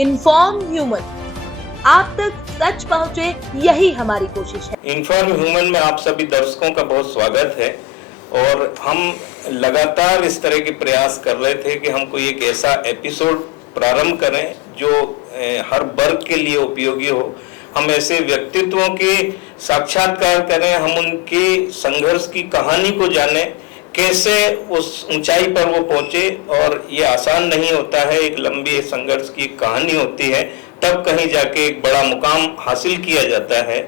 Inform human, आप तक सच पहुंचे, यही हमारी कोशिश है। इन्फॉर्म ह्यूमन में आप सभी दर्शकों का बहुत स्वागत है। और हम लगातार इस तरह के प्रयास कर रहे थे कि हम कोई एक ऐसा एपिसोड प्रारंभ करें जो हर वर्ग के लिए उपयोगी हो। हम ऐसे व्यक्तित्वों के साक्षात्कार करें, हम उनके संघर्ष की कहानी को जानें, कैसे उस ऊंचाई पर वो पहुंचे। और ये आसान नहीं होता है, एक लंबी संघर्ष की कहानी होती है, तब कहीं जाके एक बड़ा मुकाम हासिल किया जाता है।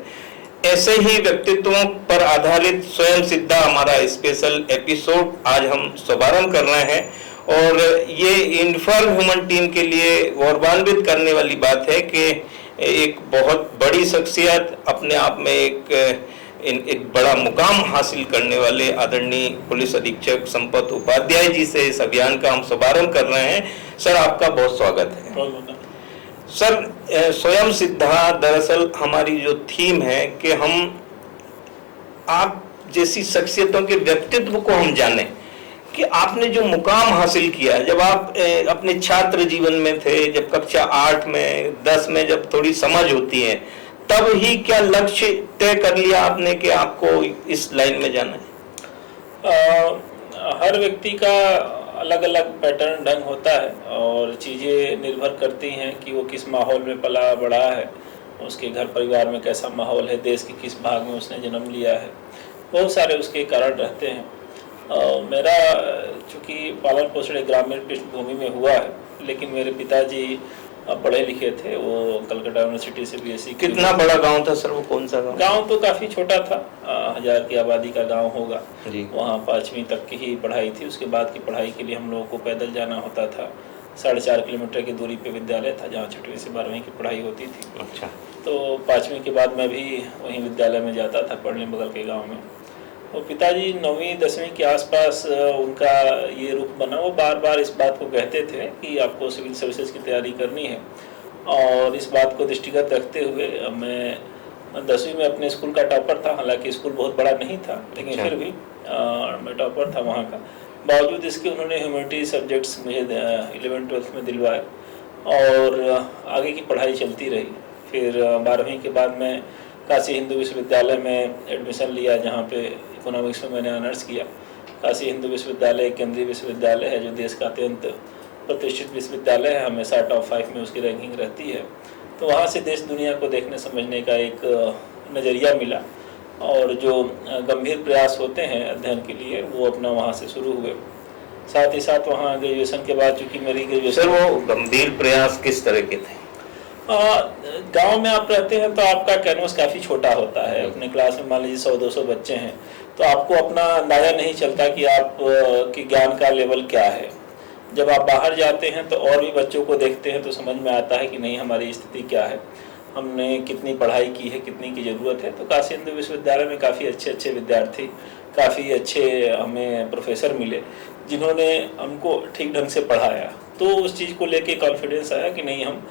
ऐसे ही व्यक्तित्वों पर आधारित स्वयं सिद्धा हमारा स्पेशल एपिसोड आज हम शुभारंभ कर रहे हैं। और ये इन्फॉर्म ह्यूमन टीम के लिए गौरवान्वित करने वाली बात है कि एक बहुत बड़ी शख्सियत, अपने आप में एक बड़ा मुकाम हासिल करने वाले आदरणीय पुलिस अधीक्षक संपत उपाध्याय जी से इस अभियान का हम शुभारंभ कर रहे हैं। सर, आपका बहुत स्वागत है। सर, स्वयं सिद्धा दरअसल हमारी जो थीम है कि हम आप जैसी शख्सियतों के व्यक्तित्व को हम जानें कि आपने जो मुकाम हासिल किया, जब आप अपने छात्र जीवन में थे, जब कक्षा 8 में 10 में जब थोड़ी समझ होती है, तब ही क्या लक्ष्य तय कर लिया आपने कि आपको इस लाइन में जाना है? हर व्यक्ति का अलग अलग पैटर्न ढंग होता है और चीज़ें निर्भर करती हैं कि वो किस माहौल में पला बड़ा है, उसके घर परिवार में कैसा माहौल है, देश के किस भाग में उसने जन्म लिया है, बहुत सारे उसके कारण रहते हैं। मेरा चूँकि पालन पोषण ग्रामीण पृष्ठभूमि में हुआ है, लेकिन मेरे पिताजी पढ़े लिखे थे, वो कलकत्ता यूनिवर्सिटी से बीएससी। कितना बड़ा गांव था सर वो? कौन सा गांव? गांव तो काफ़ी छोटा था, 1000 की आबादी का गांव होगा। वहाँ 5वीं तक की ही पढ़ाई थी, उसके बाद की पढ़ाई के लिए हम लोगों को पैदल जाना होता था। 4.5 किलोमीटर की दूरी पे विद्यालय था जहाँ 6वीं से 12वीं की पढ़ाई होती थी। अच्छा। तो 5वीं के बाद मैं भी वहीं विद्यालय में जाता था पढ़ने बगल के गाँव में। तो पिताजी 9वीं 10वीं के आसपास उनका ये रुख बना, वो बार बार इस बात को कहते थे कि आपको सिविल सर्विसेज की तैयारी करनी है। और इस बात को दृष्टिगत रखते हुए मैं 10वीं में अपने स्कूल का टॉपर था, हालांकि स्कूल बहुत बड़ा नहीं था, लेकिन फिर भी मैं टॉपर था वहाँ का। बावजूद इसके उन्होंने ह्यूमैनिटी सब्जेक्ट्स मुझे 11th-12th में दिलवाए और आगे की पढ़ाई चलती रही। फिर 12वीं के बाद मैं काशी हिंदू विश्वविद्यालय में एडमिशन लिया, जहाँ पे इकोनॉमिक्स में मैंने ऑनर्स किया। काशी हिंदू विश्वविद्यालय केंद्रीय विश्वविद्यालय है जो देश का अत्यंत प्रतिष्ठित विश्वविद्यालय है, हमेशा टॉप 5 में उसकी रैंकिंग रहती है। तो वहाँ से देश दुनिया को देखने समझने का एक नज़रिया मिला और जो गंभीर प्रयास होते हैं अध्ययन के लिए वो अपना वहाँ से शुरू हुए। साथ ही साथ वहाँ ग्रेजुएशन के बाद, चूँकि मेरी ग्रेजुएशन। वो गंभीर प्रयास किस तरह के थे? गांव में आप रहते हैं तो आपका कैनवस काफ़ी छोटा होता है। अपने क्लास में मान लीजिए 100-200 बच्चे हैं, तो आपको अपना अंदाज़ा नहीं चलता कि आप की ज्ञान का लेवल क्या है। जब आप बाहर जाते हैं तो और भी बच्चों को देखते हैं तो समझ में आता है कि नहीं, हमारी स्थिति क्या है, हमने कितनी पढ़ाई की है, कितनी की ज़रूरत है। तो काशी हिंदू विश्वविद्यालय में काफ़ी अच्छे अच्छे विद्यार्थी, काफ़ी अच्छे हमें प्रोफेसर मिले जिन्होंने हमको ठीक ढंग से पढ़ाया। तो उस चीज़ को लेके कॉन्फिडेंस आया कि नहीं, हम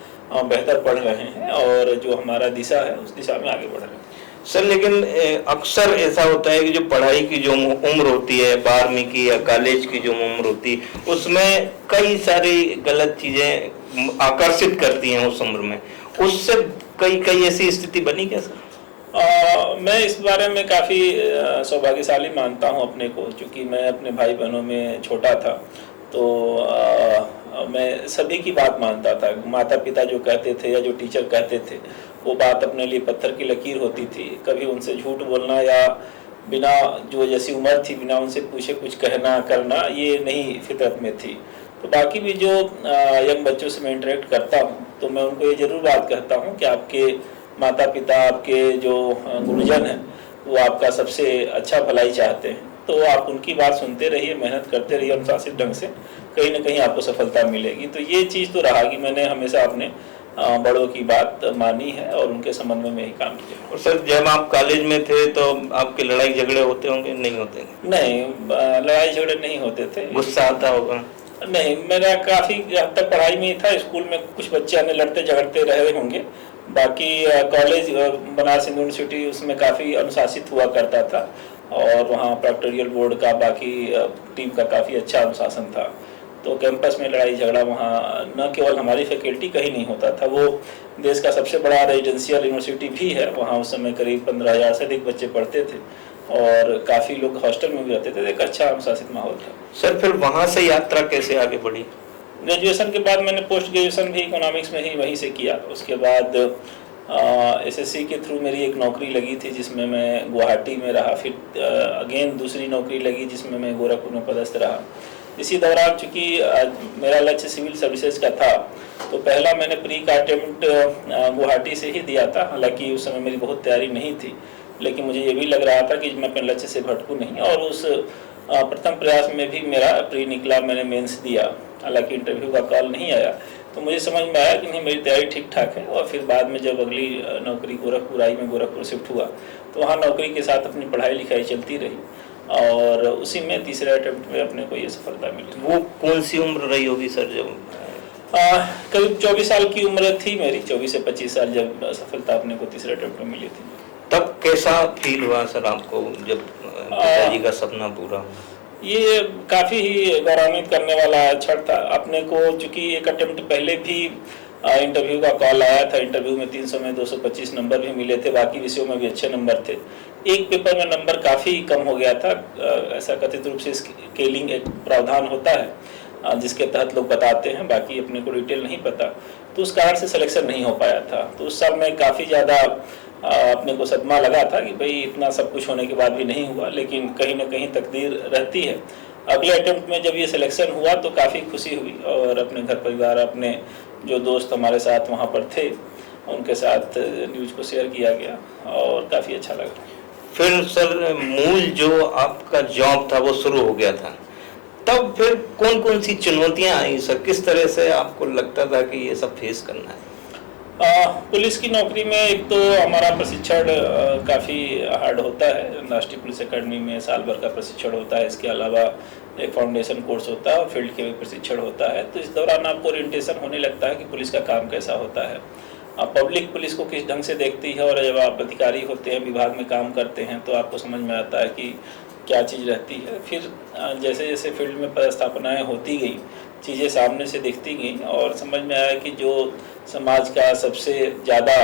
बेहतर पढ़ रहे हैं और जो हमारा दिशा है उस दिशा में आगे बढ़ रहे हैं। सर, लेकिन अक्सर ऐसा होता है कि जो पढ़ाई की जो उम्र होती है, 12वीं की या कॉलेज की जो उम्र होती है, उसमें कई सारी गलत चीज़ें आकर्षित करती हैं उस उम्र में। उससे कई ऐसी स्थिति बनी क्या सर? मैं इस बारे में काफ़ी सौभाग्यशाली मानता हूं अपने को, क्योंकि मैं अपने भाई बहनों में छोटा था। तो मैं सभी की बात मानता था। माता पिता जो कहते थे या जो टीचर कहते थे वो बात अपने लिए पत्थर की लकीर होती थी। कभी उनसे झूठ बोलना या बिना, जो जैसी उम्र थी, बिना उनसे पूछे कुछ कहना करना, ये नहीं फितरत में थी। तो बाकी भी जो यंग बच्चों से मैं इंटरेक्ट करता हूँ तो मैं उनको ये ज़रूर बात कहता हूँ कि आपके माता पिता, आपके जो गुरुजन हैं, वो आपका सबसे अच्छा भलाई चाहते हैं। तो आप उनकी बात सुनते रहिए, मेहनत करते रहिए अनुशासित ढंग से, कहीं ना कहीं आपको सफलता मिलेगी। तो ये चीज़ तो रहा कि मैंने हमेशा अपने बड़ों की बात मानी है और उनके समन्वय में ही काम किया। और सर, जब आप कॉलेज में थे तो आपके लड़ाई झगड़े होते होंगे? नहीं होते? नहीं, लड़ाई झगड़े नहीं होते थे। गुस्सा आता होगा? नहीं, मेरा काफ़ी हद तक पढ़ाई में ही था। स्कूल में कुछ बच्चे हमें लड़ते झगड़ते रहे होंगे, बाकी कॉलेज बनारस हिंदू यूनिवर्सिटी उसमें काफ़ी अनुशासित हुआ करता था और वहाँ प्रॉक्टोरियल बोर्ड का, बाकी टीम का काफ़ी अच्छा अनुशासन था। तो कैंपस में लड़ाई झगड़ा वहाँ न केवल हमारी फैकल्टी का ही नहीं होता था, वो देश का सबसे बड़ा रेजिडेंशियल यूनिवर्सिटी भी है, वहाँ उस समय करीब 15,000 से अधिक बच्चे पढ़ते थे और काफ़ी लोग हॉस्टल में भी रहते थे। एक अच्छा अनुशासित माहौल था। सर फिर वहाँ से यात्रा कैसे आगे बढ़ी? ग्रेजुएशन के बाद मैंने पोस्ट ग्रेजुएशन भी इकोनॉमिक्स में ही वहीं से किया। उसके बाद एसएससी के थ्रू मेरी एक नौकरी लगी थी जिसमें मैं गुवाहाटी में रहा, फिर अगेन दूसरी नौकरी लगी जिसमें मैं गोरखपुर में पदस्थ रहा। इसी दौरान चूँकि मेरा लक्ष्य सिविल सर्विसेज का था, तो पहला मैंने प्री का अटेम्प्ट गुवाहाटी से ही दिया था। हालांकि उस समय मेरी बहुत तैयारी नहीं थी, लेकिन मुझे ये भी लग रहा था कि मैं अपने लक्ष्य से भटकूँ नहीं, और उस प्रथम प्रयास में भी मेरा प्री निकला, मैंने मेंस दिया। हालांकि इंटरव्यू का कॉल नहीं आया, तो मुझे समझ में आया कि नहीं, मेरी तैयारी ठीक ठाक है। और फिर बाद में जब अगली नौकरी गोरखपुर आई, मैं गोरखपुर शिफ्ट हुआ, तो वहाँ नौकरी के साथ अपनी पढ़ाई लिखाई चलती रही और उसी में तीसरे अटेम्प्ट में अपने को ये सफलता मिली। वो कौन सी उम्र रही होगी सर जब? करीब 24 साल की उम्र थी मेरी, 24 से 25 साल, जब सफलता अपने को तीसरे अटेम्प्ट में मिली थी। तब कैसा फील हुआ सर आपको जब पिताजी का सपना पूरा हुआ? ये काफ़ी ही गौरवान्वित करने वाला क्षण था अपने को, चूँकि एक अटेम्प्ट पहले भी इंटरव्यू का कॉल आया था। इंटरव्यू में 300 में 225 नंबर भी मिले थे, बाकी विषयों में भी अच्छे नंबर थे। एक पेपर में नंबर काफ़ी कम हो गया था, ऐसा कथित रूप से स्केलिंग एक प्रावधान होता है जिसके तहत लोग बताते हैं, बाकी अपने को डिटेल नहीं पता, तो उस कारण से सिलेक्शन नहीं हो पाया था। तो उस साल में काफ़ी ज़्यादा अपने को सदमा लगा था कि भाई इतना सब कुछ होने के बाद भी नहीं हुआ, लेकिन कहीं ना कहीं तकदीर रहती है। अगले अटेम्प्ट में जब ये सिलेक्शन हुआ तो काफ़ी खुशी हुई और अपने घर परिवार, अपने जो दोस्त हमारे साथ वहाँ पर थे, उनके साथ न्यूज़ को शेयर किया गया और काफ़ी अच्छा लगा। फिर सर मूल जो आपका जॉब था वो शुरू हो गया था, तब फिर कौन कौन सी चुनौतियां आई सर? किस तरह से आपको लगता था कि ये सब फेस करना है? पुलिस की नौकरी में एक तो हमारा प्रशिक्षण काफ़ी हार्ड होता है। राष्ट्रीय पुलिस अकेडमी में साल भर का प्रशिक्षण होता है, इसके अलावा एक फाउंडेशन कोर्स होता है और फील्ड के भी प्रशिक्षण होता है। तो इस दौरान आपको ओरिएंटेशन होने लगता है कि पुलिस का काम कैसा होता है, पब्लिक पुलिस को किस ढंग से देखती है, और जब आप अधिकारी होते हैं, विभाग में काम करते हैं, तो आपको समझ में आता है कि क्या चीज़ रहती है। फिर जैसे जैसे फील्ड में पदस्थापनाएँ होती गई, चीज़ें सामने से दिखती गई और समझ में आया कि जो समाज का सबसे ज़्यादा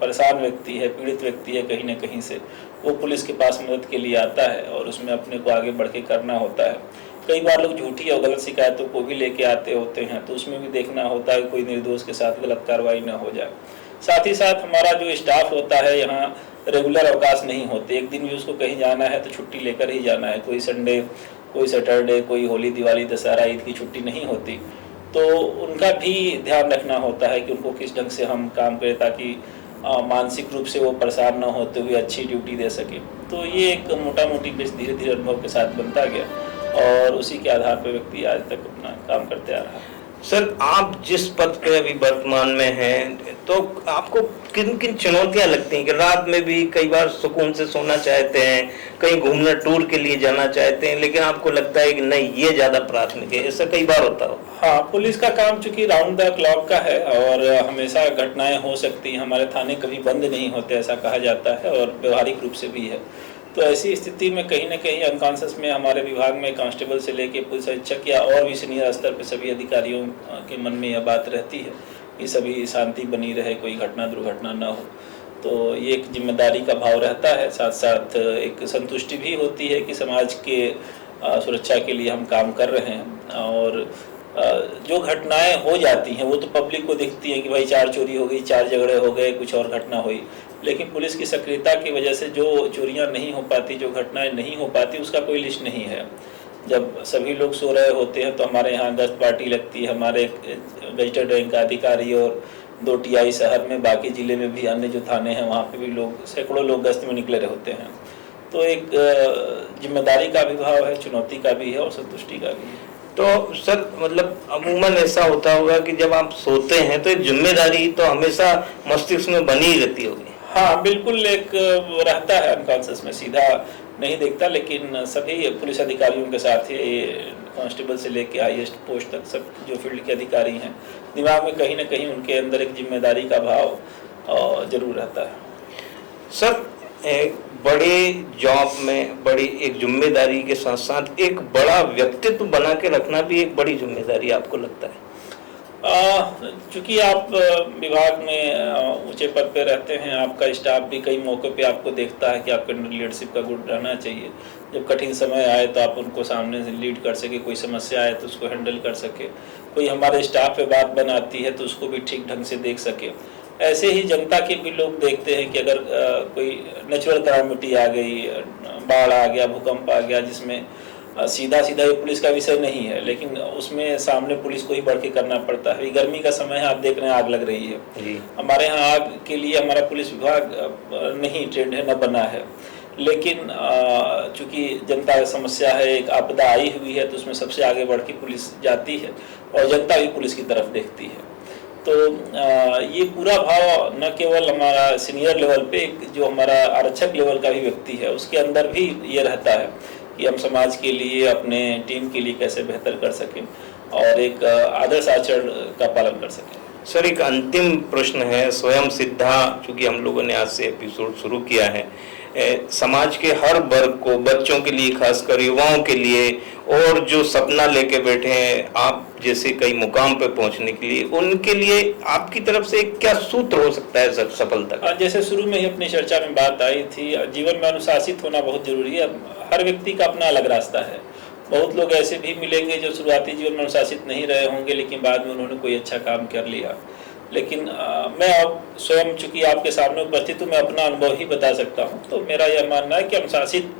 परेशान व्यक्ति है, पीड़ित व्यक्ति है कहीं ना कहीं से, वो पुलिस के पास मदद के लिए आता है और उसमें अपने को आगे बढ़ के करना होता है। कई बार लोग झूठी और गलत शिकायतों को भी लेके आते होते हैं, तो उसमें भी देखना होता है कि कोई निर्दोष के साथ गलत कार्रवाई ना हो जाए। साथ ही साथ हमारा जो स्टाफ होता है, यहाँ रेगुलर अवकाश नहीं होते, एक दिन भी उसको कहीं जाना है तो छुट्टी लेकर ही जाना है। कोई संडे, कोई सैटरडे, कोई होली, दिवाली, दशहरा, ईद की छुट्टी नहीं होती। तो उनका भी ध्यान रखना होता है कि उनको किस ढंग से हम काम करें ताकि मानसिक रूप से वो परेशान न होते हुए अच्छी ड्यूटी दे सके। तो ये एक मोटा मोटी बेस धीरे धीरे अनुभव के साथ बनता गया और उसी के आधार पर व्यक्ति आज तक अपना काम करते आ रहा है। सर आप जिस पद पे अभी वर्तमान में हैं, तो आपको किन किन चुनौतियां लगती हैं कि रात में भी कई बार सुकून से सोना चाहते हैं, कहीं घूमना टूर के लिए जाना चाहते हैं, लेकिन आपको लगता है कि नहीं ये ज़्यादा प्राथमिक है, ऐसा कई बार होता हो? हाँ, पुलिस का काम चूँकि राउंड द क्लॉक का है और हमेशा घटनाएं हो सकती हैं, हमारे थाने कभी बंद नहीं होते ऐसा कहा जाता है और व्यवहारिक रूप से भी है। तो ऐसी स्थिति में कहीं न कहीं अनकॉन्शियस में हमारे विभाग में कांस्टेबल से लेके पुलिस अधीक्षक या और भी सीनियर स्तर पे सभी अधिकारियों के मन में यह बात रहती है कि सभी शांति बनी रहे, कोई घटना दुर्घटना न हो। तो ये एक जिम्मेदारी का भाव रहता है, साथ साथ एक संतुष्टि भी होती है कि समाज के सुरक्षा के लिए हम काम कर रहे हैं। और जो घटनाएं हो जाती हैं वो तो पब्लिक को दिखती है कि भाई 4 चोरी हो गई, 4 झगड़े हो गए, कुछ और घटना हुई, लेकिन पुलिस की सक्रियता की वजह से जो चोरियां नहीं हो पाती, जो घटनाएं नहीं हो पाती, उसका कोई लिस्ट नहीं है। जब सभी लोग सो रहे होते हैं तो हमारे यहाँ गश्त पार्टी लगती है, हमारे गजटेड रैंक का अधिकारी और 2 TI शहर में, बाकी ज़िले में भी अन्य जो थाने हैं वहाँ पे भी लोग, सैकड़ों लोग गश्त में निकले होते हैं। तो एक जिम्मेदारी का भी भाव है, चुनौती का भी है और संतुष्टि का भी है। तो सर मतलब अमूमन ऐसा होता होगा कि जब आप सोते हैं तो एक जिम्मेदारी तो हमेशा मस्तिष्क में बनी ही रहती होगी? हाँ बिल्कुल, एक रहता है अनकॉन्शियस में, सीधा नहीं देखता, लेकिन सभी पुलिस अधिकारियों के साथ ही, कांस्टेबल से लेके हाईएस्ट पोस्ट तक सब जो फील्ड के अधिकारी हैं, दिमाग में कहीं ना कहीं उनके अंदर एक जिम्मेदारी का भाव जरूर रहता है। सर बड़े जॉब में बड़ी एक जिम्मेदारी के साथ साथ एक बड़ा व्यक्तित्व बना के रखना भी एक बड़ी जिम्मेदारी आपको लगता है? चूंकि आप विभाग में ऊंचे पद पे रहते हैं, आपका स्टाफ भी कई मौके पे आपको देखता है कि आपके अंदर लीडरशिप का गुण रहना चाहिए। जब कठिन समय आए तो आप उनको सामने से लीड कर सके, कोई समस्या आए तो उसको हैंडल कर सके, कोई हमारे स्टाफ पे बात बनाती है तो उसको भी ठीक ढंग से देख सके। ऐसे ही जनता के भी लोग देखते हैं कि अगर कोई नेचुरल कैलामिटी आ गई, बाढ़ आ गया, भूकंप आ गया, जिसमें सीधा सीधा ये पुलिस का विषय नहीं है, लेकिन उसमें सामने पुलिस को ही बढ़ के करना पड़ता है। गर्मी का समय है, आप देख रहे हैं आग लग रही है। हमारे यहाँ आग के लिए हमारा पुलिस विभाग नहीं ट्रेंड है, न बना है, लेकिन चूंकि जनता की समस्या है, एक आपदा आई हुई है, तो उसमें सबसे आगे बढ़ के पुलिस जाती है और जनता भी पुलिस की तरफ देखती है। तो ये पूरा भाव न केवल हमारा सीनियर लेवल पे, जो हमारा आरक्षक लेवल का भी व्यक्ति है, उसके अंदर भी ये रहता है कि हम समाज के लिए, अपने टीम के लिए कैसे बेहतर कर सकें और एक आदर्श आचरण का पालन कर सकें। सर, एक अंतिम प्रश्न है, स्वयं सिद्धा, चूंकि हम लोगों ने आज से एपिसोड शुरू किया है, समाज के हर वर्ग को, बच्चों के लिए, खासकर युवाओं के लिए, और जो सपना लेके बैठे हैं आप जैसे कई मुकाम पे पहुंचने के लिए, उनके लिए आपकी तरफ से क्या सूत्र हो सकता है सफलता का? जैसे शुरू में ही अपनी चर्चा में बात आई थी, जीवन में अनुशासित होना बहुत जरूरी है। हर व्यक्ति का अपना अलग रास्ता है। बहुत लोग ऐसे भी मिलेंगे जो शुरुआती जीवन में अनुशासित नहीं रहे होंगे, लेकिन बाद में उन्होंने कोई अच्छा काम कर लिया। लेकिन मैं अब स्वयं, चूंकि आपके सामने उपस्थित हूँ, मैं अपना अनुभव ही बता सकता हूँ। तो मेरा यह मानना है कि अनुशासित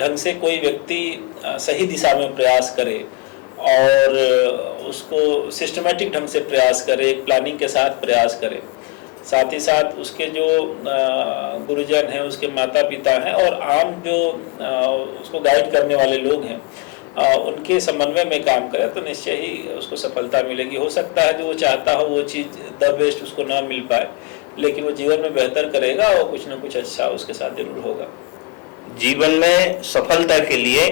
ढंग से कोई व्यक्ति सही दिशा में प्रयास करे और उसको सिस्टमेटिक ढंग से प्रयास करे, एक प्लानिंग के साथ प्रयास करे। साथ ही साथ उसके जो गुरुजन हैं, उसके माता पिता हैं और आम जो उसको गाइड करने वाले लोग हैं, उनके समन्वय में काम करे तो निश्चय ही उसको सफलता मिलेगी। हो सकता है जो वो चाहता हो वो चीज़ द बेस्ट उसको ना मिल पाए, लेकिन वो जीवन में बेहतर करेगा और कुछ ना कुछ अच्छा उसके साथ जरूर होगा। जीवन में सफलता के लिए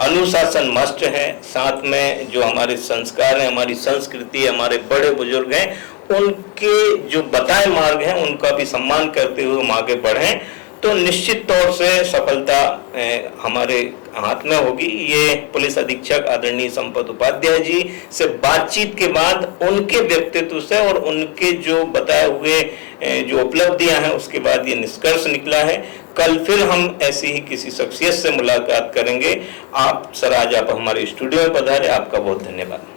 अनुशासन मस्ट है, साथ में जो हमारे संस्कार हैं, हमारी संस्कृति, हमारे बड़े बुजुर्ग हैं, उनके जो बताए मार्ग हैं उनका भी सम्मान करते हुए हम आगे बढ़ें तो निश्चित तौर से सफलता हमारे हाथ में होगी। ये पुलिस अधीक्षक आदरणीय संपत उपाध्याय जी से बातचीत के बाद, उनके व्यक्तित्व से और उनके जो बताए हुए जो उपलब्धियां हैं उसके बाद ये निष्कर्ष निकला है। कल फिर हम ऐसी ही किसी शख्सियत से मुलाकात करेंगे। आप सर, आज आप हमारे स्टूडियो में पधारे, आपका बहुत धन्यवाद।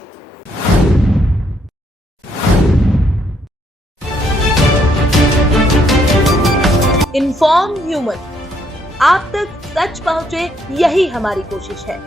इन्फॉर्म ह्यूमन, आप तक सच पहुंचे, यही हमारी कोशिश है।